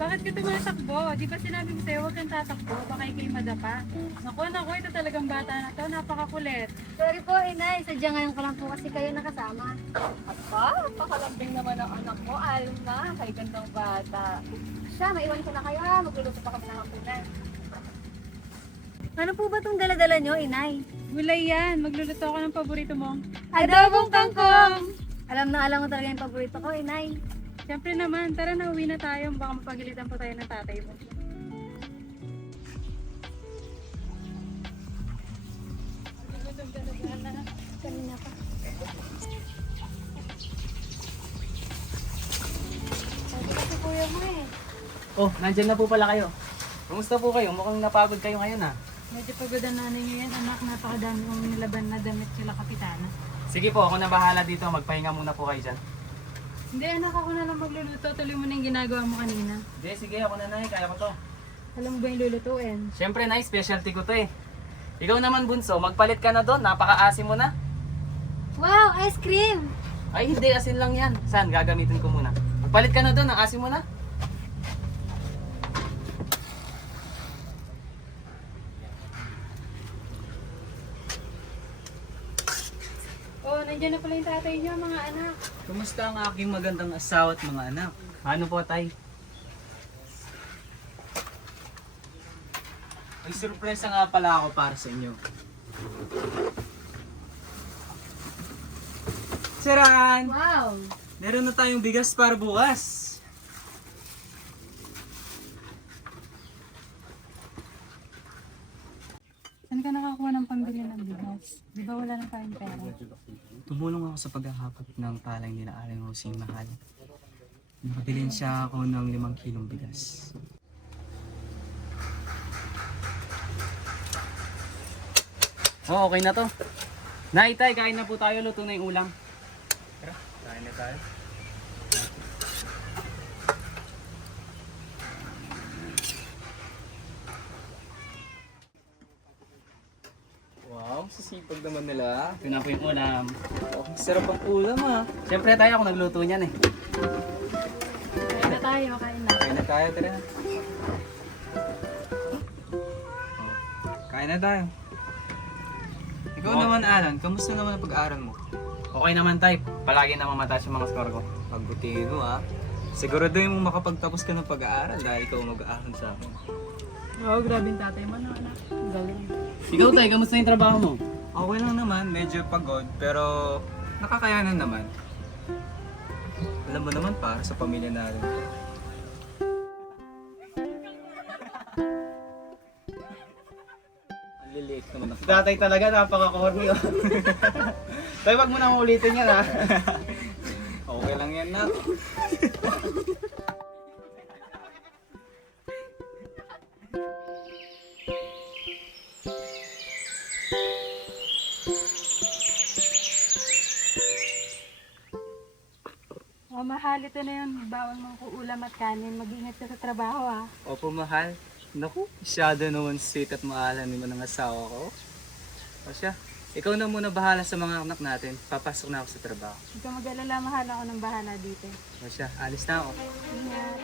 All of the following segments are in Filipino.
Bakit ka tumatakbo? Di ba sinabi ko sa'yo huwag kang tatakbo? Baka ikay madapa. Naku, ito talagang bata na to. Napakakulit. Sorry po, inay. Sadya ngayon ko lang po kasi kayo nakasama. Aba, pakalambing naman ang anak mo. Alam na, kay gandang bata. Siya, maiwan ko na kayo ha. Magluluto pa kami ng hapunan. Ano po ba itong daladala nyo, inay? Gulay yan. Magluluto ako ng paborito mo. Adobong kangkong! Alam mo talaga yung paborito ko, inay. Siyempre naman, tara na uwi na tayo. Baka mapagilitan pa tayo ng tatay mo. Kanina pa. Sabi kasi kuya mo eh. Oh, nandyan na po pala kayo. Kumusta po kayo? Mukhang napagod kayo ngayon ha. Medyo pagod ang nanay niyo yan, anak. Napakadami kong nilaban na damit sila kapitana. Sige po, ako na bahala dito. Magpahinga muna po kayo dyan. Hindi anak, ako na lang magluluto. Tuloy mo na yung ginagawa mo kanina. Hindi, sige. Ako na nay. Kaya ko to. Alam mo ba yung lulutuin? Siyempre nay, specialty ko to eh. Ikaw naman bunso, magpalit ka na doon. Napaka-asim mo na. Wow, ice cream! Ay hindi, asin lang yan. Saan? Gagamitin ko muna. Magpalit ka na doon. Ang asim mo na. Oh, nandiyan na pala yung tatay niyo, mga anak. Kumusta ang aking magandang asawa at mga anak? Ano po tay? May surpresa nga pala ako para sa inyo. Saran! Wow! Meron na tayong bigas para bukas. Saan ka nakakuha ng pambili ng bigas? Di ba wala na tayong pera? Tumulong ako sa paghahakot ng palay nila Aling Rosing Mahal. Nakabilin siya ako ng 5 kilong bigas. Oh, okay na to. Naitay, kain na po tayo. Luto na yung ulam. Tara, kain na tayo. Wow, sisipag naman nila. Ito na po yung ulam. Oh, sarap ang ulam ah. Siyempre tayo ako nagluto niyan eh. Kain na tayo, kain na. Kain na tayo, tara. Kain na tayo. Ikaw Oh. naman, Alan, kamusta naman ang pag-aaral mo? Okay naman tay. Palagi na mamataas yung mga score ko. Pagbutihin mo, ha? Siguraduhin mo makapagtapos ka ng pag-aaral dahil ikaw mag-aaral sa akin. Oo, grabe yung tatay mo, no, anak. Ang galing. Ikaw tay, kamusta yung trabaho mo? Okay lang naman, medyo pagod, pero nakakayanan naman. Alam mo naman, para sa pamilya natin. Ang liliit naman ako. Tatay talaga, napaka-corny oh. Tay, wag mo na ulitin yan ha. Okay lang yan na. Oh, mahal, ito na yun. Bawal mong ulam at kanin. Mag-ingat ka sa trabaho, ah. Opo, mahal. Naku, masyado naman sweet at maalam mo ng asawa ko. O siya, ikaw na muna bahala sa mga anak natin. Papasok na ako sa trabaho. Huwag ka mag-alala, mahal ako ng bahala dito. O siya, alis na ako. Ingat.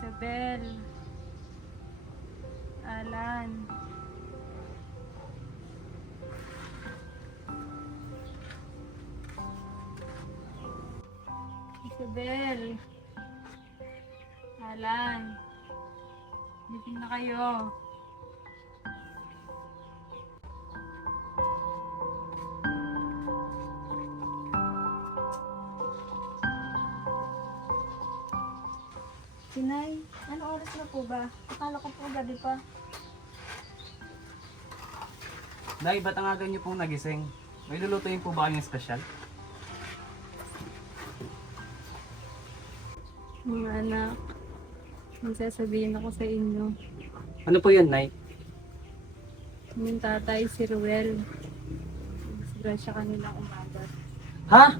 Isabel. Alan. Isabel. Alan. Gising na kayo. Inay, ano oras na po ba? Akala ko po gabi pa. Nay, ba't ang aga niyo pong nagising? May lulutuin po ba kayong espesyal? Mga anak, may sasabihin ako sa inyo. Ano po yan, Nay? Yung tatay, si Ruel. Disgrasya kanila umaga. Ha?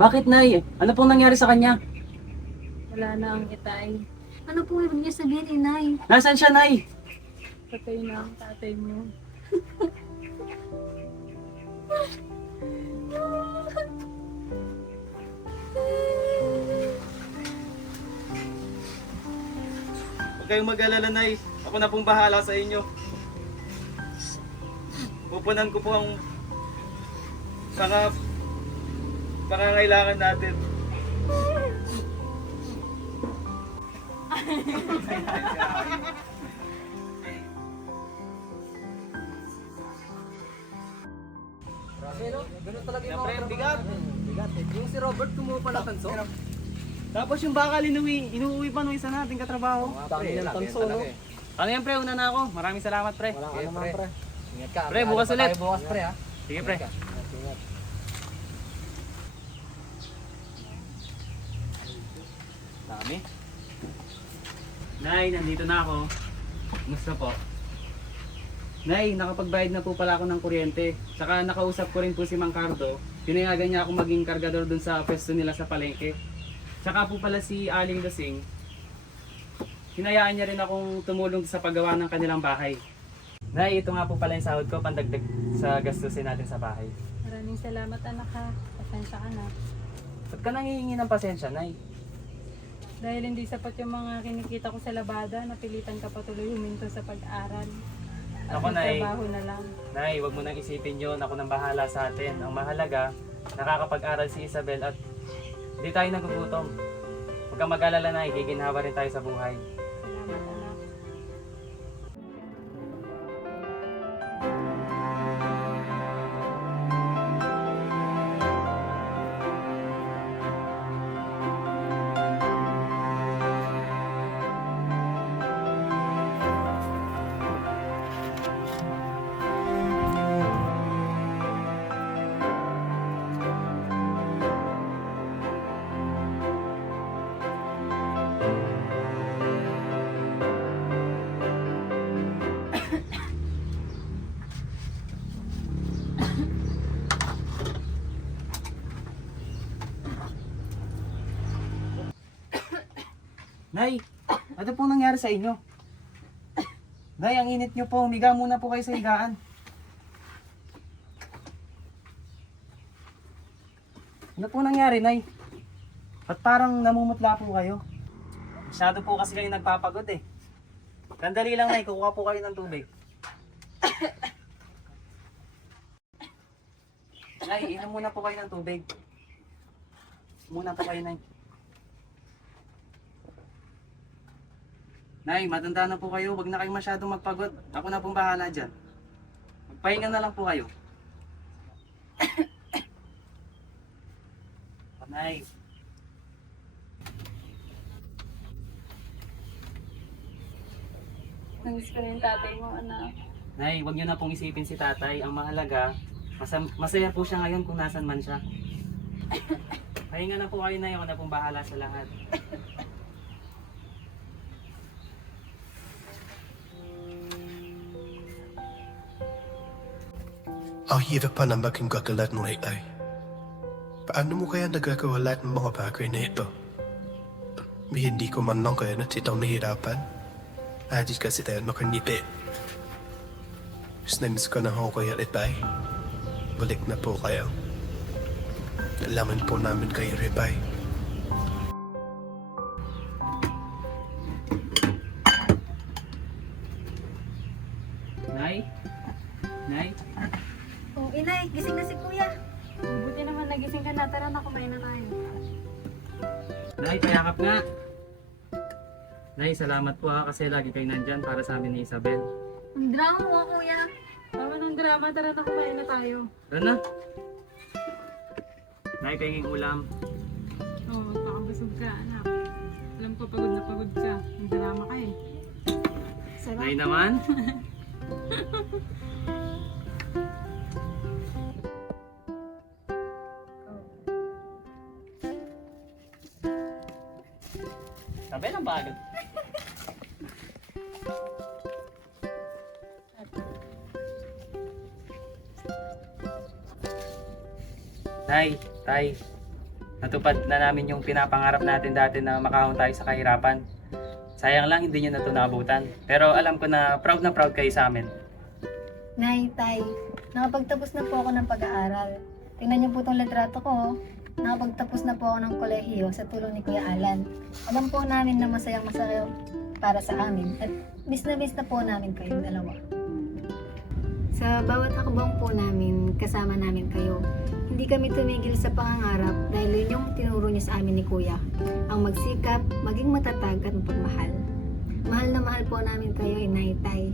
Bakit, Nay? Ano pong nangyari sa kanya? Wala na ang itay. Ano po ibig niyo sabihin, Inay? Nasaan siya, Nay? Patay na ang tatay mo. Huwag kayong mag-alala, Nay. Ako na pong bahala sa inyo. Pupunan ko po ang pangangailangan natin. Siyempre, bigat. Yung si Robert kumuha pala tanso. Tapos yung bakal inuwi pa nung isa nating katrabaho. Dami ng tanso, no? Ano yan, pre? Una na ako. Maraming salamat, pre. Wala ka naman, pre. Ingat ka. Pre, bukas ulit. Bukas, pre, ha? Sige, pre. Ingat. Dami. Nay, nandito na ako. Kumusta po? Nay, nakapagbayad na po pala ako ng kuryente. Saka nakausap ko rin po si Mang Cardo. Tinayagan niya ako maging kargador dun sa pwesto nila sa palengke. Saka po pala si Aling Lasing. Hinayaan niya rin akong tumulong sa paggawa ng kanilang bahay. Nay, ito nga po pala yung sahod ko, pandagdag sa gastusin natin sa bahay. Maraming salamat anak ha. Pasensya ka na. Ba't ka nangihingi ng pasensya, Nay? Dahil hindi sapat yung mga kinikita ko sa labada, napilitan ka patuloy huminto sa pag-aral. At Ako, Nay. magtrabaho na lang. Nay, wag mo nang isipin yun. Ako nang bahala sa atin. Ang mahalaga, nakakapag-aral si Isabel at di tayo nagugutom. Huwag kang mag-alala, Nay. Giginhawa rin tayo sa buhay. Salamat anak. Nay, ano pong nangyari sa inyo? Nay, ang init nyo po. Humiga muna po kayo sa higaan. Ano po nangyari, Nay? Ba't parang namumutla po kayo? Masyado po kasi kayo nagpapagod eh. Sandali lang, Nay. Kukuha po kayo ng tubig. Nay, inom muna po kayo ng tubig. Muna po kayo, Nay. Nay, matanda na po kayo. Huwag na kayo masyadong magpagod. Ako na pong bahala dyan. Magpahinga na lang po kayo. Nay. Namiss ko na yung tatay mo anak. Nay, huwag niyo na pong isipin si tatay. Ang mahalaga, masaya po siya ngayon kung nasan man siya. Pahinga na po kayo, Nay. Ako na pong bahala sa lahat. Ang hirap pa na maging gagalat mo ay. Paano mo kaya nagagawa lahat ng mga bagay na ito? Hindi ko man lang kaya natitaw nahirapan. Adis kasi tayo makanipi. Mas namiss ko na ako kaya Ripay. Balik na po kayo. Alaman po namin kayo Ripay. Nay? Nay? Oh, Inay, gising na si Kuya. Buti naman nagising ka na. Tara na, kumain na tayo. Nay, payakap nga. Nay, salamat po ha kasi lagi kayo nandyan para sa amin ni Isabel. Ang drama mo, kuya. Tama ng drama, tara na kumain na tayo. Tara na. Nay, pahinging ulam. Oo, pakabusog ka, anak. Alam ko pagod na pagod ka. Ang drama ka eh. Sarap. Nay naman. Sabi ng bagal. Tay, natupad na namin yung pinapangarap natin dati na makahon tayo sa kahirapan. Sayang lang hindi nyo na ito naabutan. Pero alam ko na proud kayo sa amin. Nay, tay, nakapagtapos na po ako ng pag-aaral. Tingnan niyo po itong litrato ko. Oh. Nakapagtapos na po ako ng kolehiyo sa tulong ni Kuya Alan. Alam po namin na masayang masaya para sa amin at miss na po namin kayong dalawa. Sa bawat hakbang po namin, kasama namin kayo. Hindi kami tumigil sa pangangarap dahil yun yung tinuro niyo sa amin ni Kuya. Ang magsikap, maging matatag at mapagmahal. Mahal na mahal po namin kayo, Inay, Tay.